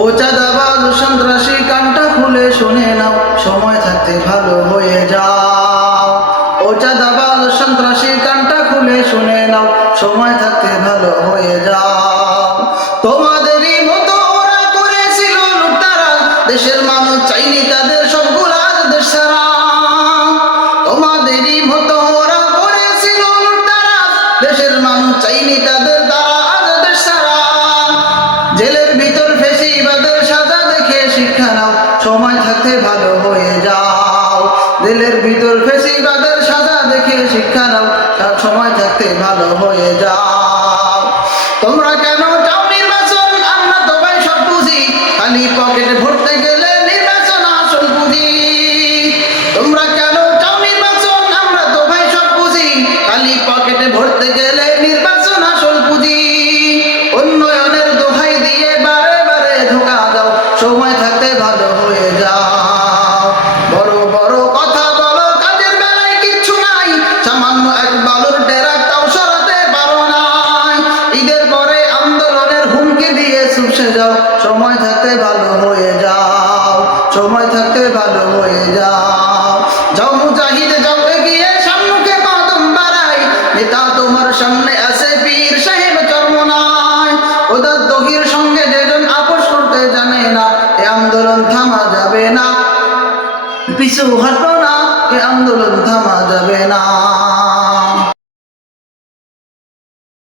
ও চাঁদাবাজ সন্ত্রাসী কানটা খুলে শুনে নাও। সময় থাকতে ভালো হয়ে যাও। ও চাঁদাবাজ সন্ত্রাসী কানটা খুলে শুনে নাও। সময় থাকতে ভালো হয়ে যাও। তোমাদেরই মতো ওরা করেছিল লুটারা দেশের মানুষ চাইনি তাদের সবগুলা দেশ ছাড়া। তোমাদেরই মতো ওরা করেছিল লুটারা দেশের মানুষ চাইনি তাদের দ্বারা দেশ জেলের ভিতর ফেসিবাদের জেলের ভিতর ফেসিবাদের আন্দোলনের হুমকি দিয়ে চুপসে যাও। সময় থাকতে ভালো হয়ে যাও। সময় থাকতে ভালো হয়ে যাও। যাও মুজাহিদ, যাও এগিয়ে সামনে কদম বাড়াই। নেতা তোমার সামনে আছে, পীর সাহেব চর্মনায় ওদের দহির সঙ্গে যেজন আপোষ করতে জানে না, এ আন্দোলন থামা যাবে না। পিছু হটো না, এ আন্দোলন থামা যাবে না।